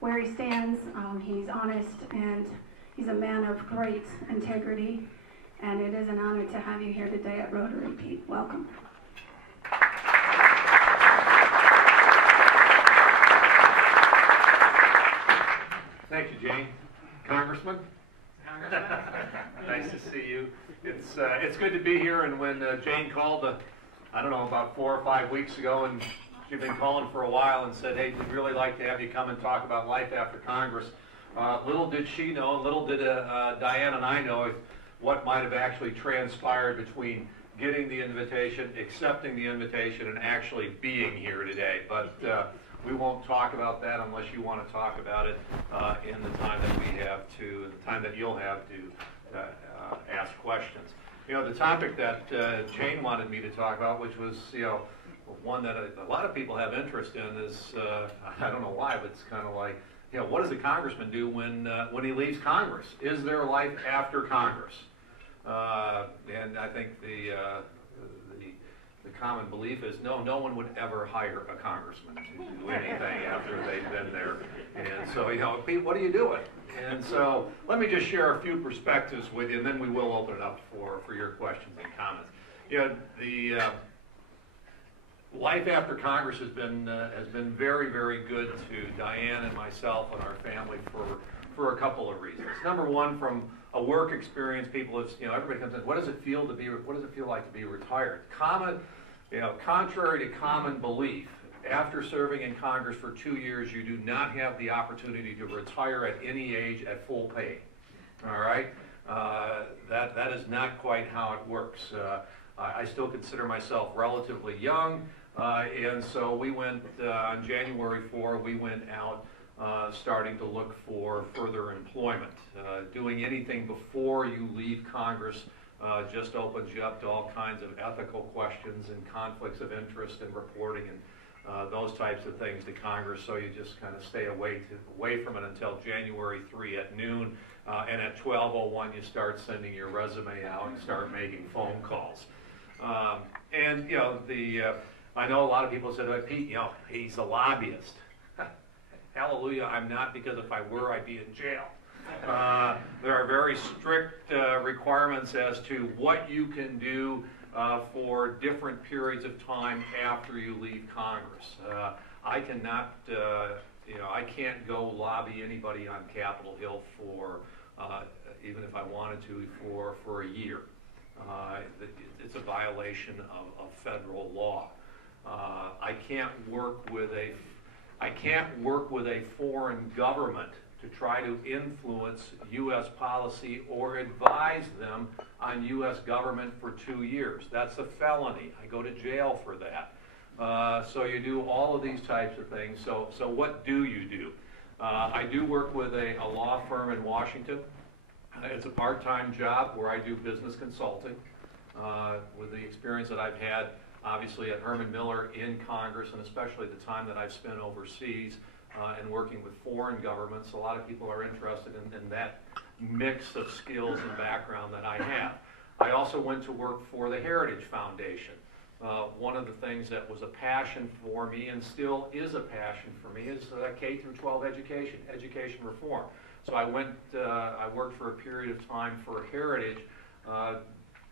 where he stands. He's honest, and he's a man of great integrity, and it is an honor to have you here today at Rotary, Pete. Welcome. Thank you, Jane. Congressman? Nice to see you. It's good to be here, and when Jane called, I don't know, about 4 or 5 weeks ago, and she'd been calling for a while and said, hey, we'd really like to have you come and talk about life after Congress. Little did she know, little did Diane and I know what might have actually transpired between getting the invitation, accepting the invitation, and actually being here today. But we won't talk about that unless you want to talk about it in the time that we have to, the time that you'll have to ask questions. You know, the topic that Jane wanted me to talk about, which was, you know, one that a lot of people have interest in, is I don't know why, but it's kind of like, you know, what does a congressman do when he leaves Congress? Is there life after Congress? And I think the common belief is no one would ever hire a congressman to do anything after they've been there. And so, you know, Pete, what are you doing? And so let me just share a few perspectives with you, and then we will open it up for your questions and comments. You know, the life after Congress has been very, very good to Diane and myself and our family for a couple of reasons. Number one, from a work experience, people have, you know, everybody comes in, what does it feel like to be retired? Contrary to common belief, after serving in Congress for 2 years, you do not have the opportunity to retire at any age at full pay. All right, that is not quite how it works. I still consider myself relatively young, and so we went on January 4. We went out starting to look for further employment. Doing anything before you leave Congress just opens you up to all kinds of ethical questions and conflicts of interest and reporting and those types of things to Congress, so you just kind of stay away from it until January 3 at noon, and at 12:01 you start sending your resume out and start making phone calls. And you know, I know a lot of people said, oh, Pete, you know, he's a lobbyist. Hallelujah, I'm not, because if I were, I'd be in jail. There are very strict requirements as to what you can do for different periods of time after you leave Congress. I cannot, I can't go lobby anybody on Capitol Hill for, even if I wanted to, for a year. It's a violation of federal law. I can't work with a foreign government to try to influence U.S. policy or advise them on U.S. government for 2 years. That's a felony. I go to jail for that. So you do all of these types of things. So what do you do? I do work with a law firm in Washington. It's a part-time job where I do business consulting. With the experience that I've had, obviously, at Herman Miller in Congress, and especially the time that I've spent overseas and working with foreign governments, a lot of people are interested in that mix of skills and background that I have. I also went to work for the Heritage Foundation. One of the things that was a passion for me, and still is a passion for me, is K through 12 education reform. So I worked for a period of time for Heritage,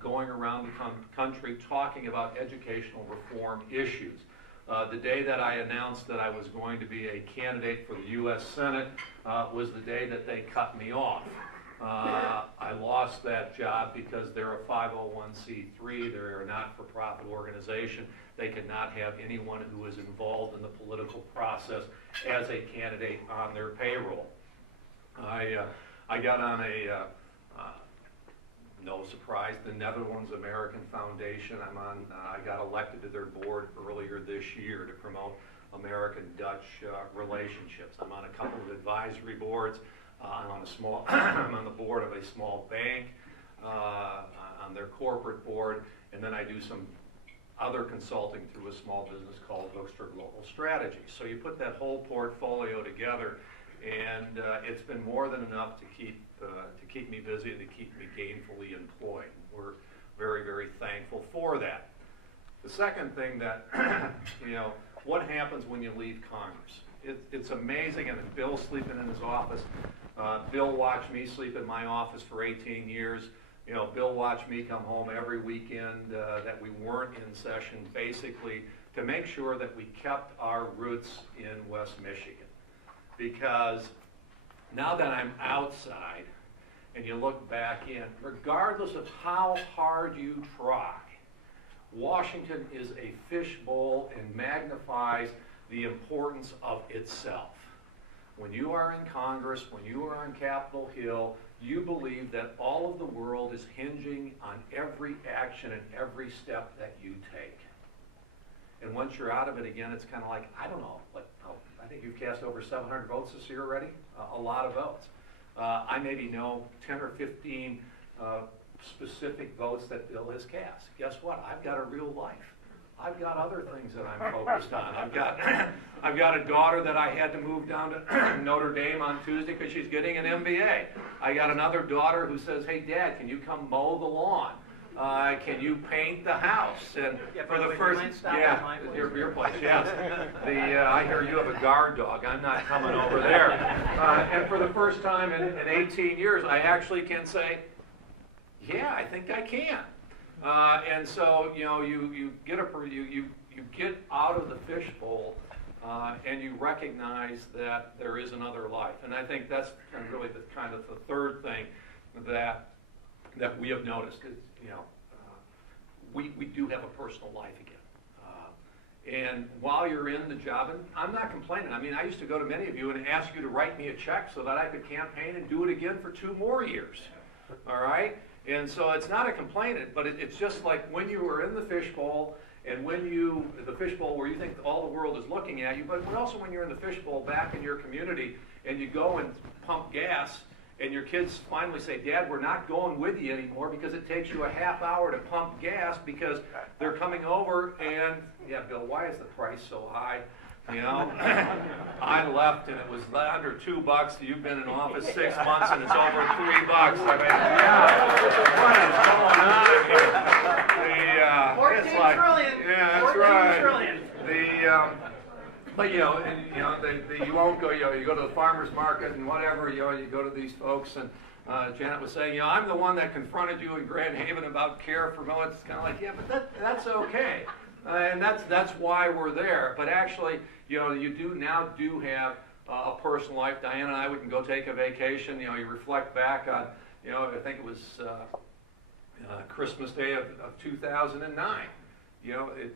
going around the country talking about educational reform issues. The day that I announced that I was going to be a candidate for the U.S. Senate was the day that they cut me off. I lost that job because they're a 501c3, they're a not-for-profit organization. They cannot have anyone who is involved in the political process as a candidate on their payroll. I got on no surprise, the Netherlands American Foundation. I got elected to their board earlier this year to promote American-Dutch relationships. I'm on a couple of advisory boards. I'm on the board of a small bank, on their corporate board, and then I do some other consulting through a small business called Hoekstra Global Strategy. So you put that whole portfolio together, and it's been more than enough to keep me busy and to keep me gainfully employed. We're very, very thankful for that. The second thing that, what happens when you leave Congress? it's amazing. And then Bill's sleeping in his office. Bill watched me sleep in my office for 18 years. You know, Bill watched me come home every weekend that we weren't in session, basically to make sure that we kept our roots in West Michigan. Because now that I'm outside and you look back in, regardless of how hard you try, Washington is a fishbowl and magnifies the importance of itself. When you are in Congress, when you are on Capitol Hill, you believe that all of the world is hinging on every action and every step that you take. And once you're out of it again, it's kind of like, I don't know, like, I think you've cast over 700 votes this year already, a lot of votes. I maybe know 10 or 15 specific votes that Bill has cast. Guess what? I've got a real life. I've got other things that I'm focused on. I've got a daughter that I had to move down to Notre Dame on Tuesday because she's getting an MBA. I got another daughter who says, "Hey, Dad, can you come mow the lawn? Can you paint the house?" And for the first, your place, yes. I hear you have a guard dog. I'm not coming over there. And for the first time in 18 years, I actually can say, yeah, I think I can. And so, you know, you get out of the fishbowl and you recognize that there is another life. And I think that's really the kind of the third thing that we have noticed is, you know, we do have a personal life again. And while you're in the job, and I'm not complaining. I mean, I used to go to many of you and ask you to write me a check so that I could campaign and do it again for 2 more years. All right? And so it's not a complaint, but it's just like when you were in the fishbowl, and when the fishbowl where you think all the world is looking at you, but also when you're in the fishbowl back in your community and you go and pump gas and your kids finally say, "Dad, we're not going with you anymore because it takes you a half hour to pump gas because they're coming over and, yeah, Bill, why is the price so high?" You know, I left and it was under $2. You've been in office 6 months and it's over $3. I mean, yeah, what is going on here? 14 trillion. Yeah, that's right. Trillion. But you know, you won't go. You go to the farmers market and whatever. You go to these folks and. Janet was saying, I'm the one that confronted you in Grand Haven about care for Mo. It's kind of like, yeah, but that's okay. And that's why we're there. But actually, you do have a personal life. Diane and I, we can go take a vacation. You reflect back on, I think it was Christmas Day of 2009.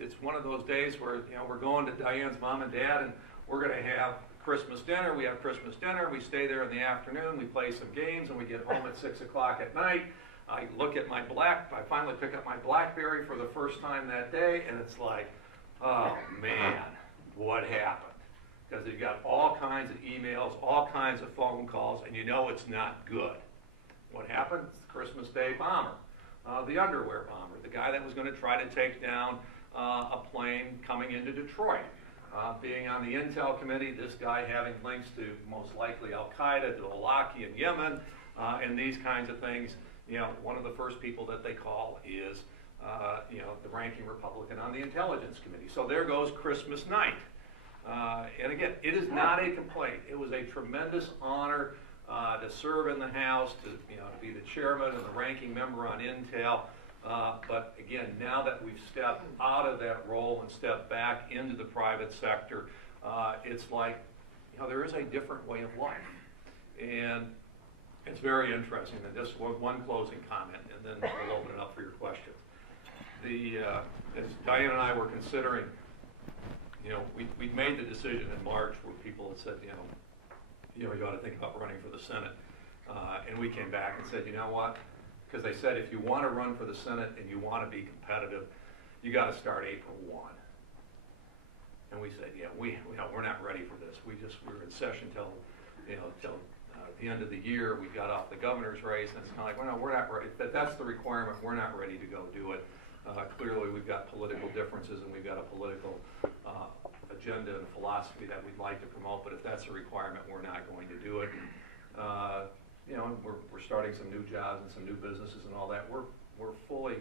It's one of those days where, we're going to Diane's mom and dad, and we're going to have Christmas dinner. We have Christmas dinner. We stay there in the afternoon. We play some games, and we get home at 6 o'clock at night. I look at I finally pick up my BlackBerry for the first time that day, and it's like, oh man, what happened? Because you've got all kinds of emails, all kinds of phone calls, and it's not good. What happened? It's the Christmas Day bomber, the underwear bomber, the guy that was going to try to take down a plane coming into Detroit. Being on the Intel committee, this guy having links to most likely Al-Qaeda, to Iraqi and Yemen, and these kinds of things. One of the first people that they call is, the ranking Republican on the Intelligence Committee. So there goes Christmas night. And again, it is not a complaint. It was a tremendous honor to serve in the House, to be the chairman and the ranking member on Intel. But again, now that we've stepped out of that role and stepped back into the private sector, it's like, there is a different way of life. And it's very interesting. And just one closing comment, and then we'll open it up for your questions. As Diane and I were considering, we made the decision in March where people had said, you ought to think about running for the Senate. And we came back and said, you know what? Because they said if you want to run for the Senate and you want to be competitive, you got to start April 1. And we said, yeah, we're not ready for this. We were in session till the end of the year. We got off the governor's race, and it's kind of like, well, no, we're not ready. That's the requirement. We're not ready to go do it. Clearly, we've got political differences, and we've got a political agenda and philosophy that we'd like to promote. But if that's a requirement, we're not going to do it. We're starting some new jobs and some new businesses and all that. We're fully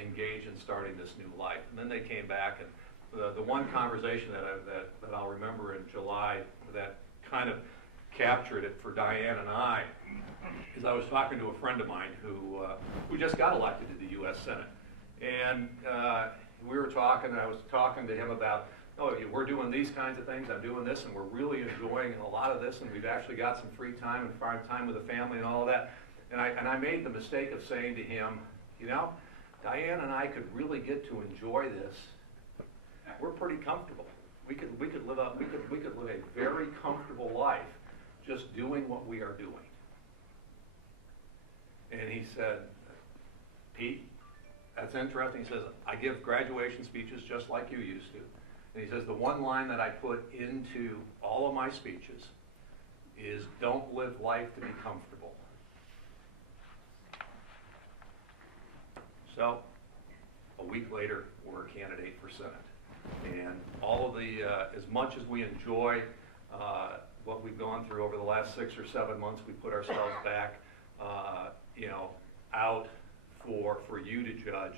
engaged in starting this new life. And then they came back and the one conversation that I'll remember in July that kind of captured it for Diane and I is I was talking to a friend of mine who just got elected to the U.S. Senate, and we were talking, and I was talking to him about, oh, we're doing these kinds of things, I'm doing this, and we're really enjoying a lot of this, and we've actually got some free time and time with the family and all of that. And I made the mistake of saying to him, you know, Diane and I could really get to enjoy this. We're pretty comfortable. We could live a very comfortable life just doing what we are doing. And he said, Pete, that's interesting. He says, I give graduation speeches just like you used to. And he says, the one line that I put into all of my speeches is, don't live life to be comfortable. So, a week later, we're a candidate for Senate. And all of the, as much as we enjoy what we've gone through over the last 6 or 7 months, we put ourselves back, you know, out for you to judge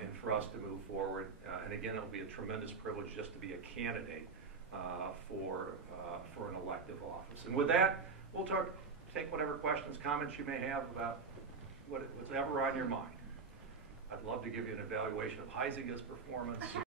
and for us to move forward. And again, it'll be a tremendous privilege just to be a candidate for an elective office. And with that, we'll take whatever questions, comments you may have about what's ever on your mind. I'd love to give you an evaluation of Huizinga's performance.